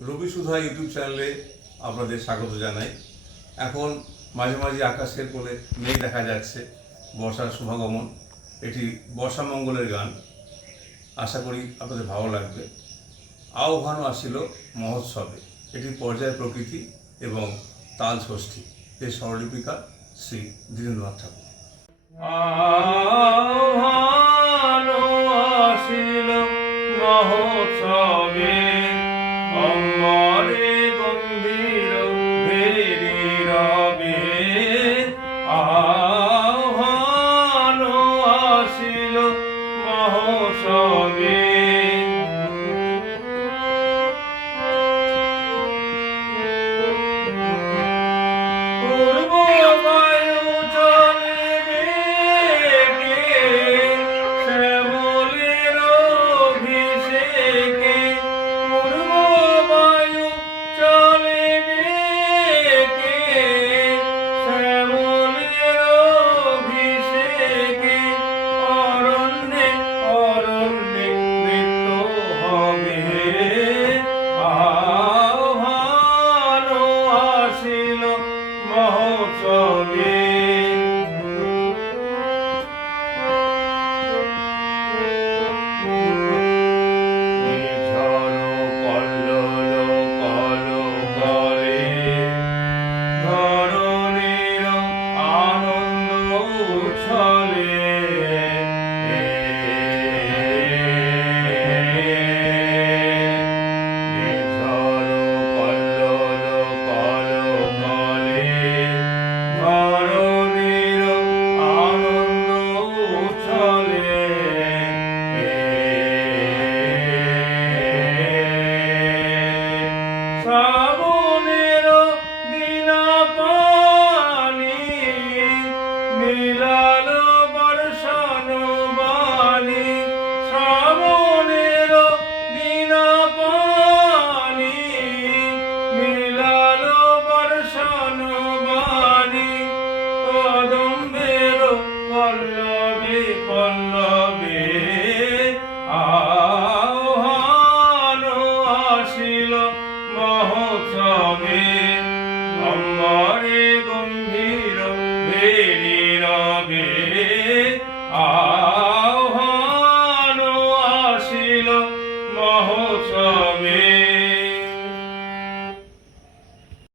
রবি সুধা YouTube চ্যানেলে আপনাদের স্বাগত জানাই। এখন মাঝে মাঝে আকাশের কোলে মেঘ দেখা যাচ্ছে, বর্ষার শুভাগমন। এটি বর্ষা মঙ্গলের গান। আশা করি আপনাদের ভালো লাগবে। আহ্বানও আসিল মহোৎসবে। এটি পর্যায় প্রকৃতি এবং তাল ষষ্ঠী। এর স্বরলিপিকা শ্রী ধীরেন্দ্রনাথ ঠাকুর। আসিল মহোৎসবে। মহোৎসবে Tá. আহ্বান আসিল মহোৎসব